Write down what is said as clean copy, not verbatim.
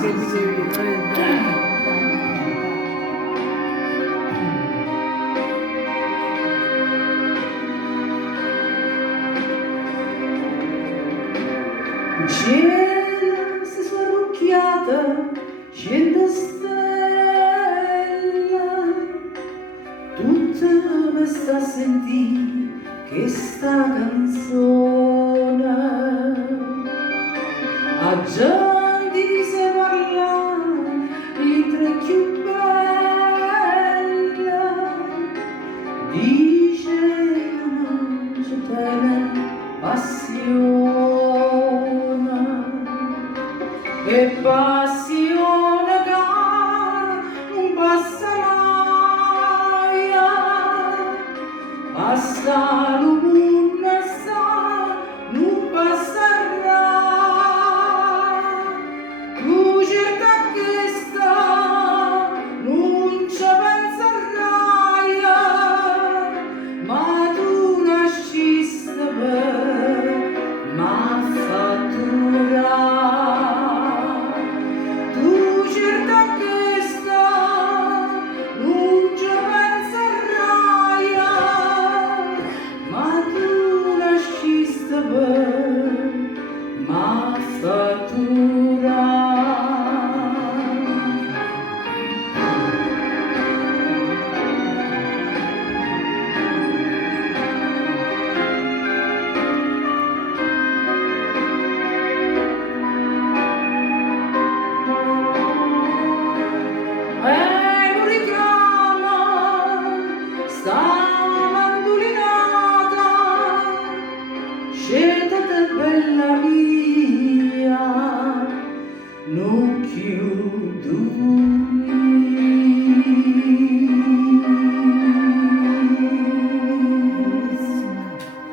che dicevi. Cielo si sono arrucchiata, scende stella, tutta me sta a sentire che sta canzone. A gente se parla, mentre più bella, dice non c'è tale passione. E passione che non passa mai, passa l'una sta, non passerà. Tu cerca che sta, non ci penserai, ma tu nasciste per m'affattura. Maffatura. Un richiamo sta mandolinata, scendete bella mia, non chiudo